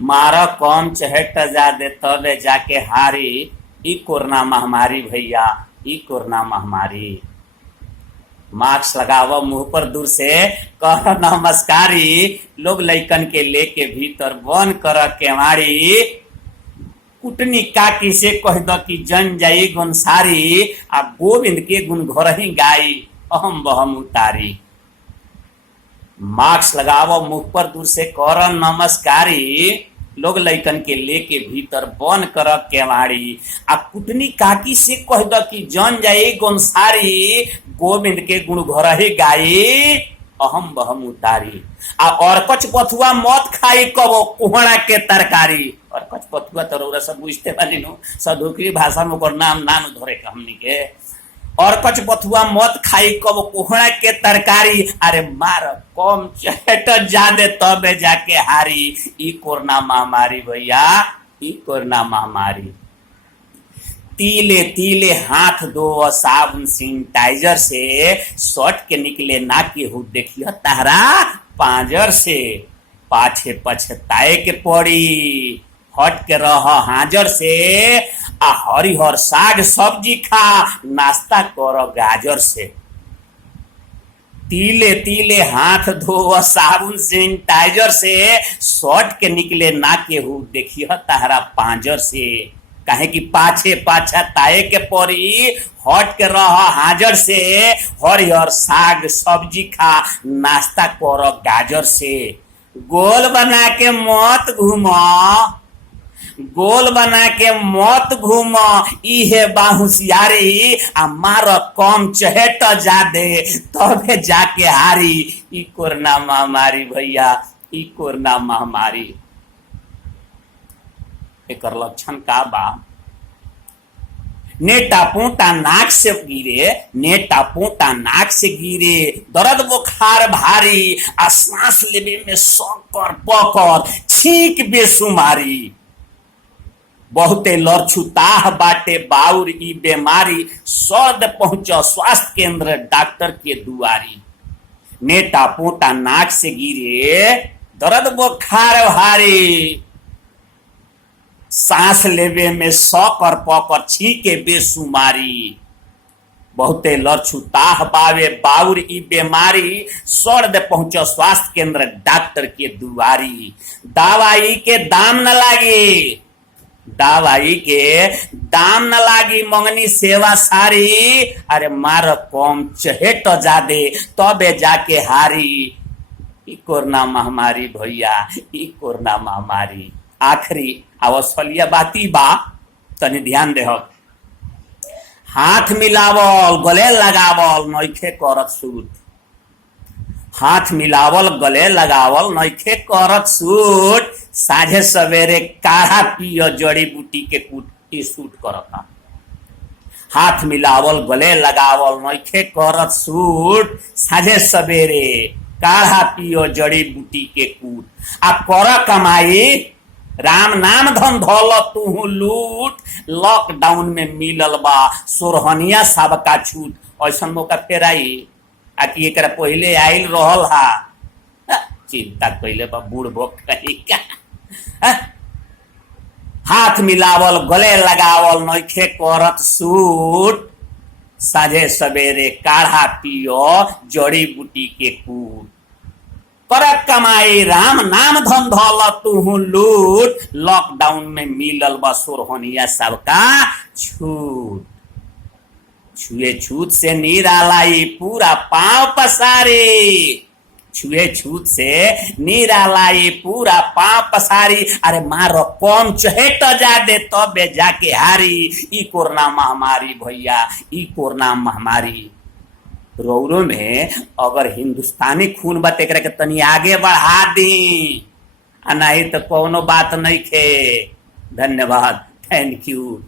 मारा कम चहेट जादे तबे जाके हारी। ई कोरोना महामारी भैया, ई कोरोना महामारी। मास्क लगाव मुंह पर दूर से, कह नमस्कारी। लोग लइकन के लेके भीतर बंद कर केवाड़ी। कुटनी काकी से कह द कि जन जाई गुन सारी। आ गोविंद के गुण घोरही गाई, अहम बहम उतारी। मास्क लगाव मुंह पर दूर से, कर नमस्कारी। लोग लइकन के लेके भीतर बंद कर केवाड़ी। आ कुटनी काकी से कह द कि जन जाई गुन सारी। गोविंद के गुण घोरही गाई, अहम बहम उतारी। आ और कच पथुआ मत खाई कबो कोहड़ा के तरकारी। और कच पथुआ तो रउरा सब बुझते बानी नु, सदुकरी भाषा में ओकर नाम ना धरे के हमनी के। और कच पथुआ मत खाई कबो कोहड़ा के तरकारी। अरे मार कम चहेट जादे तबे जाके हारी। ई कोरोना महामारी भैया, ई कोरोना महामारी। तीले तीले हाथ धो साबुन सैनिटाइजर से। सट के निकले ना केहू देखियो तारा पांजर से। पाछे पछताए के पड़ी, हट के रह हाजर से। आ हरिहर साग सब्जी खा, नाश्ता कर गाजर से। तीले तीले हाथ धो साबुन सैनिटाइजर से। सट के निकले ना केहू देखियो तारा पांजर से। काहे कि पाछे पछताए के पड़ी, हट के रह हाजर से। हरिहर साग सब्जी खा, नाश्ता कर गाजर से। गोल बना के मत घूम, गोल बना के मत घूम, इहे बाहुसियारी। आ मार कम चहेट जादे तबे जाके हारी। ई कोरोना महामारी भैया, ई कोरोना महामारी। एकर लक्षण का बा? नेटा पोटा नाक से गिरे, नेटा पोटा नाक से गिरे। दर्द बुखार भारी, आ सांस लेवे में संकर पकर, छींक बेसुमारी। बहुते लड़छुताह बाटे बाउर ई बेमारी। सद पहुंच स्वास्थ्य केंद्र डॉक्टर के दुआरी। नेटा पोटा नाक से गिरे, दर्द बुखार भारी, सांस लेवे में सकर पकर, छीके बेसुमारी। बहुते लड़छुताह बावे बाउर ई बेमारी। सर्द पहुंचो स्वास्थ्य केंद्र डॉक्टर के दुआरी। दवाई के दाम न लागी, दवाई के दाम न लागी, मंगनी सेवा सारी। अरे मार कम चहेट जादे तबे जाके हारी। ई कोरोना महामारी भैया, ई कोरोना महामारी। आखिरी आवश्यक बाती बा, तनी ध्यान देहब। हाथ मिलावल गले लगावल नइखे करत सूट। हाथ मिलावल गले लगावल नइखे करत सूट। साझे सवेरे काढ़ा पियो जड़ी बूटी के कूट, ई सूट करता। हाथ मिलावल गले लगावल नइखे करत सूट। साझे सवेरे काढ़ा पियो जड़ी बूटी के कूट। आ कर कमाई, राम नाम धन धौल तू लूट। लॉकडाउन में मिलल बा सोरहनिया सबका छूट। ऐसा मौका फेर आई आ कि एकरा पहले आइल रहल हा। चिंता कइले बा बूढ़ भोग कहीं का। हाथ मिलावल गले लगावल नइखे करत सूट। साझे सवेरे काढ़ा पियो जड़ी बूटी के कूट। कर कमाई, राम नाम धन धौल तू लूट। लॉकडाउन में मिलल बा सोरहनिया सबका छूट। छुए छूत से निरालाई पूरा पांव पसारी। छुए छूत से निरालाई पूरा पांव पसारी। अरे मारो कम चहेट जादे तबे जाके हारी। ई कोरोना महामारी भैया, ई कोरोना महामारी। रौरो में अगर हिंदुस्तानी खून बा तेकरा के तनी आगे बढ़ा दी, आ नहीं तो कोनो बात नहीं खे। धन्यवाद, थैंक यू।